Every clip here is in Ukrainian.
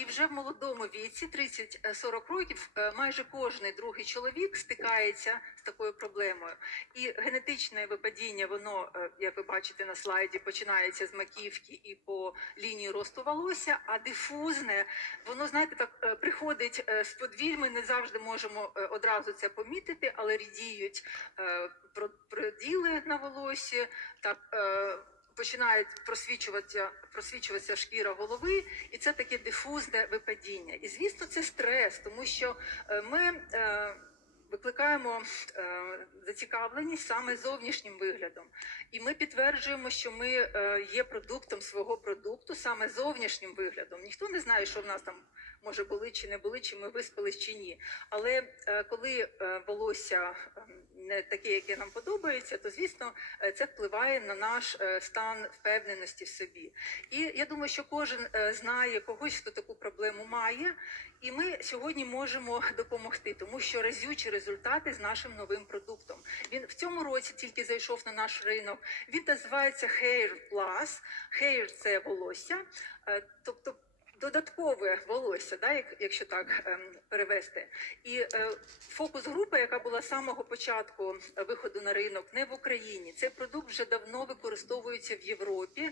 І вже в молодому віці, 30-40 років, е, майже кожний другий чоловік стикається з такою проблемою. І генетичне випадіння, воно, е, як ви бачите на слайді, починається з маківки і по лінії росту волосся, а дифузне, воно, знаєте, так е, приходить е, з подвір'я, ми не завжди можемо е, одразу це помітити, але рідіють е, проділи на волосі, так починають просвічуватися, просвічуватися шкіра голови, і це таке дифузне випадіння. І звісно, це стрес, тому що е, ми. е, Викликаємо е, зацікавленість саме зовнішнім виглядом, і ми підтверджуємо, що ми е, є продуктом свого продукту саме зовнішнім виглядом. Ніхто не знає, що в нас там може були чи не були, чи ми виспались чи ні. Але е, коли волосся е, не таке, яке нам подобається, то звісно це впливає на наш стан впевненості в собі. І я думаю, що кожен знає когось, хто таку проблему має, і ми сьогодні можемо допомогти, тому що разючі результати з нашим новим продуктом. Він в цьому році тільки зайшов на наш ринок. Він називається Hair Plus. Hair – це волосся, е, тобто. Додаткове волосся, да, якщо так ем, перевести, і е, фокус група, яка була з самого початку е, виходу на ринок, не в Україні. Цей продукт вже давно використовується в Європі,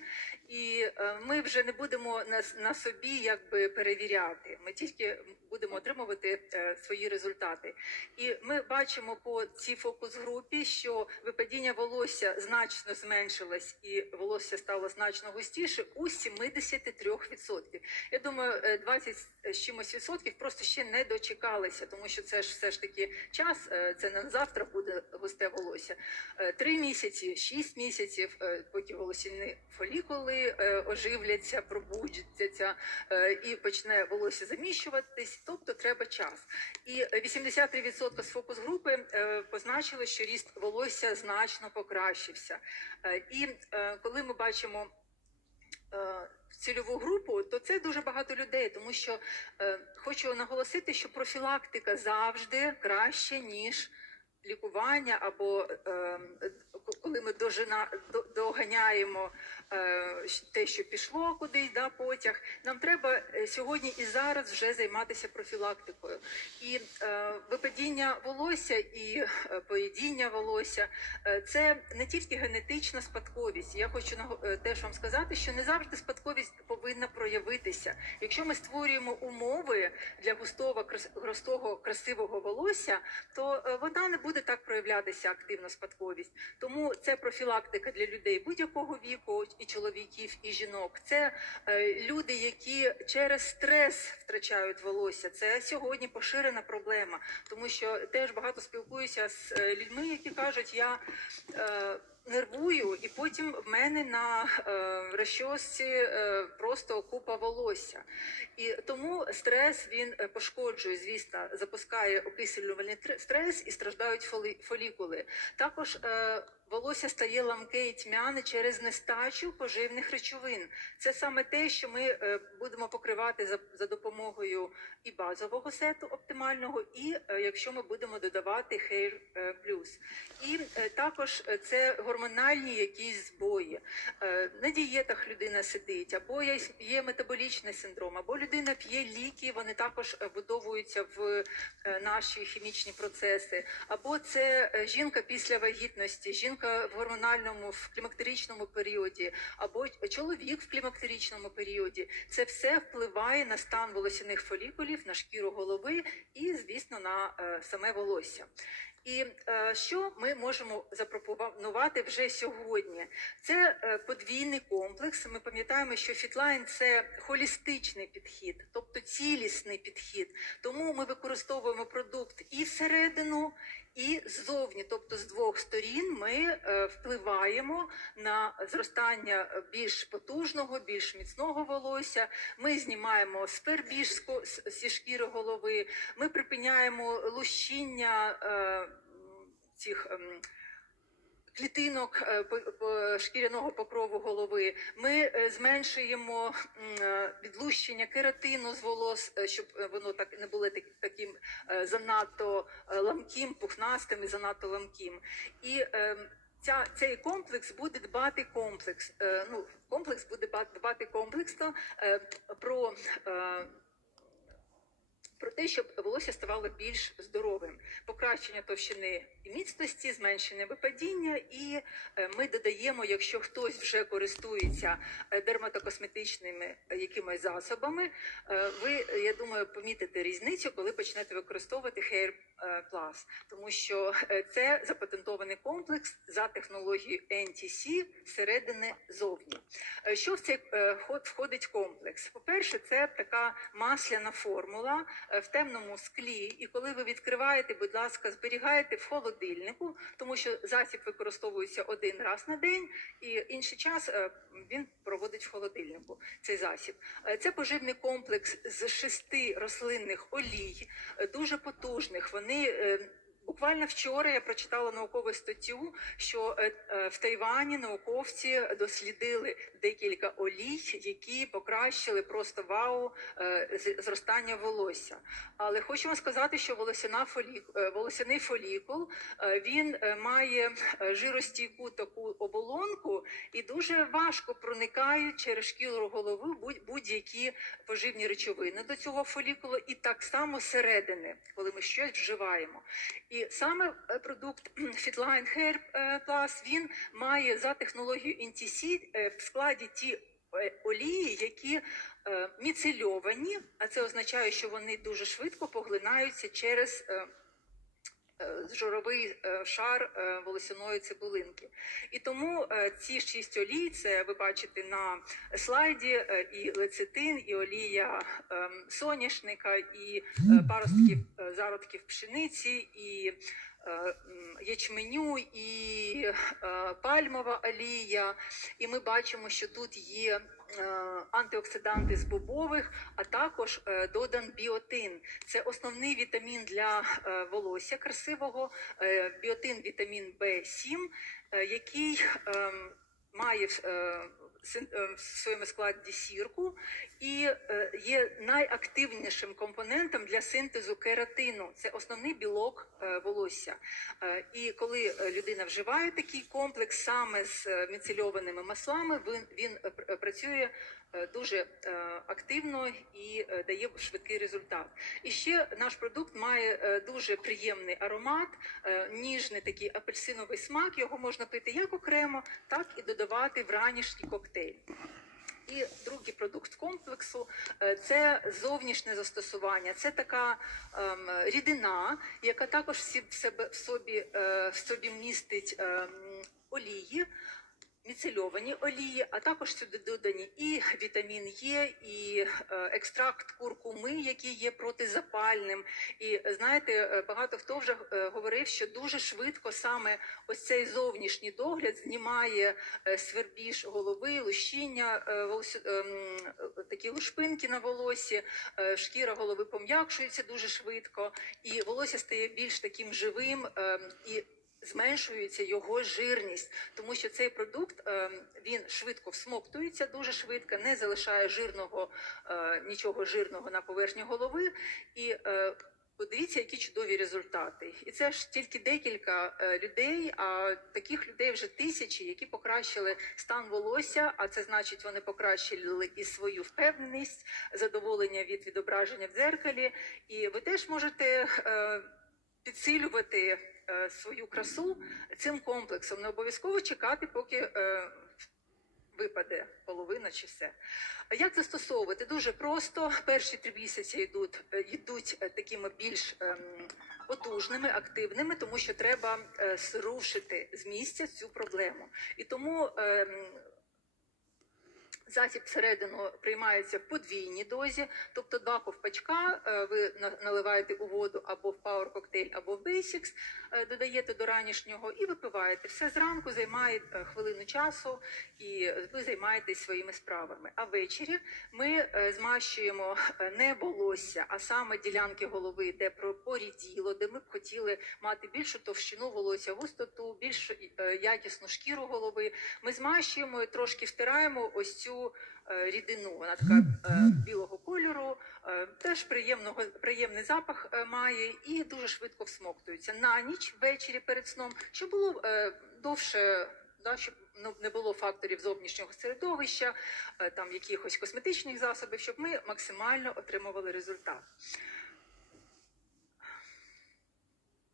і е, ми вже не будемо на, собі якби перевіряти. Ми тільки будемо отримувати свої результати. І ми бачимо по цій фокус групі, що випадіння волосся значно зменшилось, і волосся стало значно густіше у 73%. Я думаю, е, 20 з чимось відсотків просто ще не дочекалися, тому що це ж все ж таки час. е, Це не завтра буде густе волосся. Е, Три місяці, шість місяців, е, поки волосяні фолікули е, оживляться, пробуджаться е, і почне волосся заміщуватись. Тобто треба час. І е, 83% з фокус групи позначили, що ріст волосся значно покращився. Е, І е, коли ми бачимо е, цільову групу, то це дуже багато людей, тому що е, хочу наголосити, що профілактика завжди краще ніж лікування, або е, коли ми дожина, до- доганяємо те, що пішло кудись, да, потяг. Нам треба е, сьогодні і зараз вже займатися профілактикою. І е, випадіння волосся і е, поїдіння волосся е, це не тільки генетична спадковість. Я хочу е, теж вам сказати, що не завжди спадковість повинна проявитися. Якщо ми створюємо умови для густого, густого красивого волосся, то е, вона не буде так проявлятися активно спадковість. Тому це профілактика для людей будь-якого віку, і чоловіків, і жінок. Це е, люди, які через стрес втрачають волосся. Це сьогодні поширена проблема, тому що теж багато спілкуюся з е, людьми, які кажуть, я. Е, Нервую, і потім в мене на розчосці просто купа волосся. І тому стрес він пошкоджує, звісно, запускає окислювальний стрес і страждають фолі- фолікули. Також волосся стає ламке і тьмяне через нестачу поживних речовин. Це саме те, що ми е, будемо покривати за, за допомогою і базового сету оптимального, і е, якщо ми будемо додавати Hair Plus. І е, також е, це гормональні якісь збої. На дієтах людина сидить, або є, метаболічний синдром, або людина п'є ліки, вони також вбудовуються в наші хімічні процеси, або це жінка після вагітності, жінка в гормональному в клімактеричному періоді, або чоловік в клімактеричному періоді. Це все впливає на стан волосяних фолікулів, на шкіру голови і, звісно, на е, саме волосся. І е, що ми можемо запропонувати вже сьогодні? Це е, подвійний комплекс. Ми пам'ятаємо, що фітлайн це холістичний підхід, тобто цілісний підхід. Тому ми використовуємо продукт і всередину, і ззовні, тобто з двох сторін, ми е, впливаємо на зростання е, більш потужного, більш міцного волосся. Ми знімаємо спербіж зі шкіри голови. Ми припиняємо лущіння е, цих. Клітинок е, шкіряного покрову голови. Ми е, зменшуємо е, відлущення кератину з волос, щоб воно так не було таким занадто ламким, пухнастим і занадто ламким. І ця, цей комплекс буде дбати комплекс. Ну, комплекс буде ба- дбати комплексно про. е, те, щоб волосся ставало більш здоровим, покращення товщини і міцності, зменшення випадіння. І е, ми додаємо, якщо хтось вже користується е, дерматокосметичними е, якимись засобами, ви, я думаю, помітите різницю, коли почнете використовувати Hair Plus, тому що це запатентований комплекс за технологією NTC зсередини зовні. Що в цей ход- входить комплекс? По-перше, це така масляна формула в темному склі. І коли ви відкриваєте, будь ласка, зберігайте в холодильнику, тому що засіб використовується один раз на день, і інший час е, він проводить в холодильнику цей засіб. Е, Це поживний комплекс з шести рослинних олій, е, дуже потужних. Вони Буквально вчора я прочитала наукову статтю, що е, е, в Тайвані науковці дослідили декілька олій, які покращили просто вау е, зростання волосся. Але вам сказати, що волосяна фолік, волосяний фолікул він має жиростійку таку оболонку і дуже важко проникають через шкіру голови будь- будь-які поживні речовини до цього фолікулу, і так само середини, коли ми щось вживаємо. І саме е, продукт Fitline Hair е, Plus, він має за технологією NTC е, в складі ті олії, які міцельовані, а це означає, що вони дуже швидко поглинаються через. Е, Жировий е, шар е, волосяної цибулинки, і тому ці шість олій, це ви бачите на слайді, і лецитин, і олія ем, соняшника, і паростків зародків пшениці, і ячменю, і пальмова олія. І ми бачимо, що тут є антиоксиданти з бобових, а також е, додан біотин. Це основний вітамін для е, волосся красивого, е, біотин вітамін В7, е, який ем, має в, е, е, в своєму складі сірку і е, є найактивнішим компонентом для синтезу кератину. Це основний білок волосся. І коли людина вживає такий комплекс саме з міцельованими маслами, він, він пр- працює дуже активно і дає швидкий результат. І ще наш продукт має дуже приємний аромат, ніжний такий апельсиновий смак. Його можна пити як окремо, так і додавати в ранішній коктейль. І другий продукт комплексу е, це зовнішнє застосування. Це така ем, рідина, яка також в собі е, в собі містить ем, олії. Міцельовані олії, а також сюди додані і вітамін Е, і е, екстракт куркуми, який є протизапальним. І знаєте, е, багато хто вже говорив, що дуже швидко саме ось цей зовнішній догляд знімає свербіж голови, лущіння, ем, такі лушпинки на волосі, шкіра голови пом'якшується дуже швидко, і волосся стає більш таким живим ем, і. Зменшується його жирність, тому що цей продукт ем, він швидко всмоктується, дуже швидко, не залишає жирного е, нічого жирного на поверхні голови. І е, подивіться, які чудові результати. І це ж тільки декілька е, людей, а таких людей вже тисячі, які покращили стан волосся. А це значить, вони покращили і свою впевненість, задоволення від відображення в дзеркалі. І ви теж можете. Підсилювати е, свою красу цим комплексом. Не обов'язково чекати, поки е, випаде половина чи все. Як застосовувати? Дуже просто. Перші три місяці йдуть, е, йдуть такими більш ем, потужними, активними, тому що треба зрушити з місця цю проблему. І тому ем, Засіб всередину приймається в подвійній дозі, тобто два ковпачка е, ви наливаєте у воду або в Power Cocktail, або в Basics, е, додаєте до ранішнього і випиваєте. Все зранку займає е, хвилину часу, і ви займаєтесь своїми справами. А ввечері ми змащуємо не волосся, а саме ділянки голови, де поріділо, де ми б хотіли мати більшу товщину волосся, густоту, більш якісну шкіру голови. Ми змащуємо і трошки втираємо ось цю цю е, рідину. Вона така е, білого кольору, е, теж приємного приємний запах має і дуже швидко всмоктується на ніч ввечері перед сном, щоб було довше, да, щоб ну, не було факторів зовнішнього середовища, там якихось косметичних засобів, щоб ми максимально отримували результат.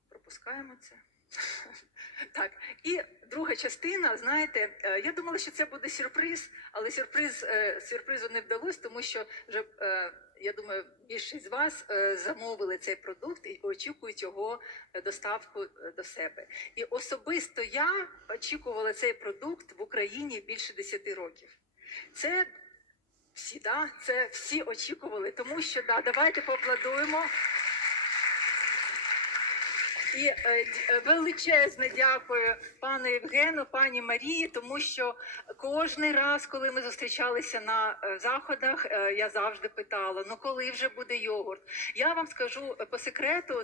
Пропускаємо це. Так, і друга частина, знаєте, е, я думала, що це буде сюрприз, але сюрприз е, сюрпризу не вдалося, тому що вже е, я думаю, більшість з вас замовили цей продукт і очікують його доставку до себе. І особисто я очікувала цей продукт в Україні більше 10 років. Це всі, да, це всі очікували, тому що да, давайте поаплодуємо. І е, величезне дякую пану Євгену, пані Марії, тому що кожний раз, коли ми зустрічалися на е, заходах, е, я завжди питала: ну коли вже буде йогурт? Я вам скажу по секрету,